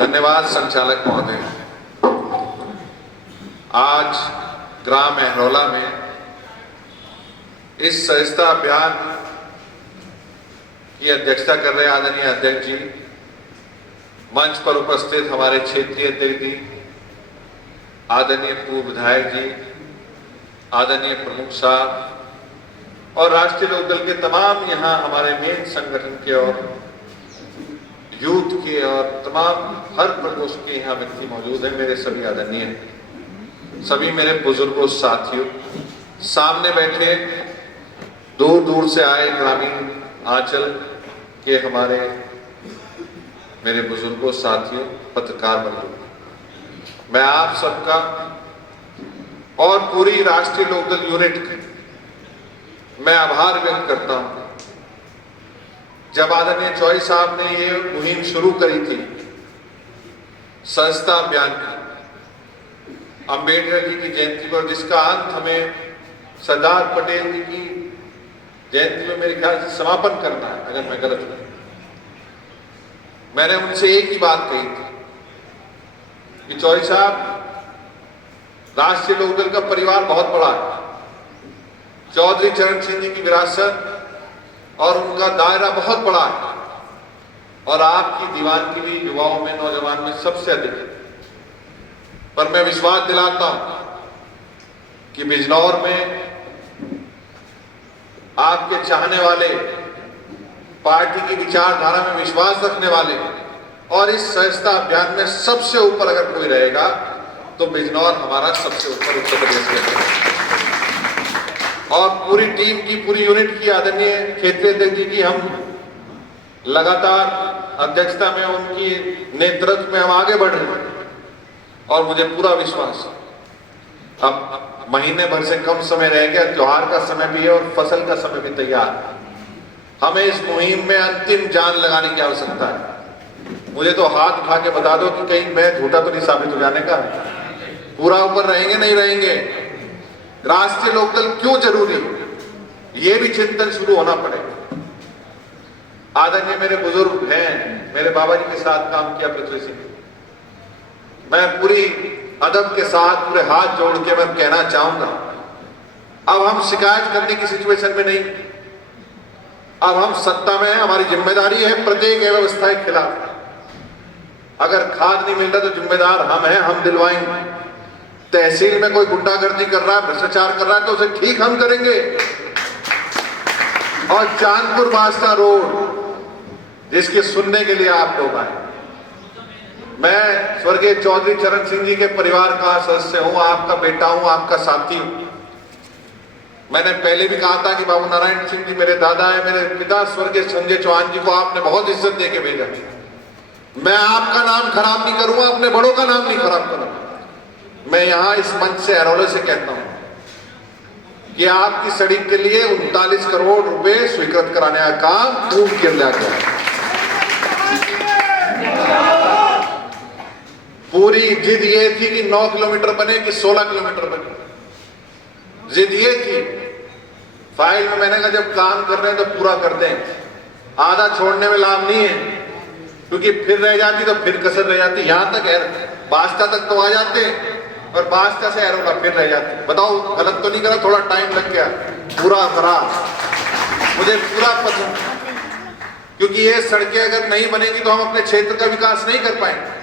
धन्यवाद संचालक महोदय। आज ग्राम अहरौला में इस सहिष्णुता अभियान की अध्यक्षता कर रहे आदरणीय अध्यक्ष जी, मंच पर उपस्थित हमारे क्षेत्रीय अध्यक्ष जी, आदरणीय पूर्व विधायक जी, आदरणीय प्रमुख साहब और राष्ट्रीय लोकदल के तमाम यहाँ हमारे मेन संगठन के और यूथ के और तमाम हर प्रकोष्ठ के यहाँ व्यक्ति मौजूद हैं। मेरे सभी आदरणीय, सभी मेरे बुजुर्गों साथियों, सामने बैठे दूर दूर से आए ग्रामीण आंचल के हमारे मेरे बुजुर्गों साथियों, पत्रकार बंधु, मैं आप सबका और पूरी राष्ट्रीय लोकदल यूनिट का मैं आभार व्यक्त करता हूं। जब आदरणीय चौधरी साहब ने ये मुहिम शुरू करी थी सहिष्णुता अभियान की, अंबेडकर जी की जयंती पर, जिसका अंत हमें सरदार पटेल जी की जयंती में मेरे ख्याल से समापन करना है, अगर मैं गलत हूं। मैंने उनसे एक ही बात कही थी कि चौधरी साहब, राष्ट्रीय लोकदल का परिवार बहुत बड़ा है। चौधरी चरण सिंह जी की विरासत और उनका दायरा बहुत बड़ा है और आपकी दीवानगी भी युवाओं में, नौजवान में सबसे अधिक है। पर मैं विश्वास दिलाता हूं कि बिजनौर में आपके चाहने वाले, पार्टी की विचारधारा में विश्वास रखने वाले और इस सहिष्णुता अभियान में सबसे ऊपर अगर कोई रहेगा तो बिजनौर हमारा सबसे ऊपर उत्तर प्रदेश में। और पूरी टीम की, पूरी यूनिट की आदरणीय क्षेत्रीय अध्यक्ष जी की हम लगातार अध्यक्षता में, उनकी नेतृत्व में हम आगे बढ़ रहे हैं और मुझे पूरा विश्वास, अब महीने भर से कम समय रह गया, त्योहार का समय भी है और फसल का समय भी तैयार है। हमें इस मुहिम में अंतिम जान लगाने की आवश्यकता है। मुझे तो हाथ उठा के बता दो कि कहीं मैं झूठा तो नहीं साबित हो जाने का। पूरा ऊपर रहेंगे, नहीं रहेंगे, राष्ट्रीय लोकदल क्यों जरूरी, ये भी चिंतन शुरू होना पड़ेगा। आदरणीय मेरे बुजुर्ग हैं, मेरे बाबा जी के साथ काम किया पृथ्वी सिंह, मैं पूरी अदब के साथ पूरे हाथ जोड़ के मैं कहना चाहूंगा, अब हम शिकायत करने की सिचुएशन में नहीं, अब हम सत्ता में हैं, हमारी जिम्मेदारी है प्रत्येक व्यवस्था के खिलाफ। अगर खाद नहीं मिल रहा तो जिम्मेदार हम हैं, हम दिलवाएंगे। तहसील में कोई गुंडागर्दी कर रहा है, भ्रष्टाचार कर रहा है तो उसे ठीक हम करेंगे। और चांदपुर बास्ता रोड, जिसके सुनने के लिए आप लोग आए, मैं स्वर्गीय चौधरी चरण सिंह जी के परिवार का सदस्य हूं, आपका बेटा हूं, आपका साथी हूं। मैंने पहले भी कहा था कि बाबू नारायण सिंह जी मेरे दादा है, मेरे पिता स्वर्गीय संजय चौहान जी को आपने बहुत इज्जत देके भेजा। मैं आपका नाम खराब नहीं करूंगा, अपने बड़ों का नाम नहीं खराब करूंगा। मैं यहां इस मंच से, अहरौले से कहता हूं कि आपकी सड़क के लिए 39 करोड़ रुपए स्वीकृत कराने का काम पूर्ण कर लिया गया। पूरी जिद ये थी कि 9 किलोमीटर बने कि 16 किलोमीटर बने, जिद ये थी। फाइल में मैंने कहा जब काम कर रहे हैं तो पूरा कर दें, आधा छोड़ने में लाभ नहीं है, क्योंकि फिर रह जाती तो फिर कसर रह जाती। यहां तक बास्ता तक तो आ जाते और बास्ता से अहरौला फिर रह जाते। बताओ गलत तो नहीं करा, थोड़ा टाइम लग गया, पूरा करा, मुझे पूरा पसंद, क्योंकि ये सड़कें अगर नहीं बनेगी तो हम अपने क्षेत्र का विकास नहीं कर पाएंगे।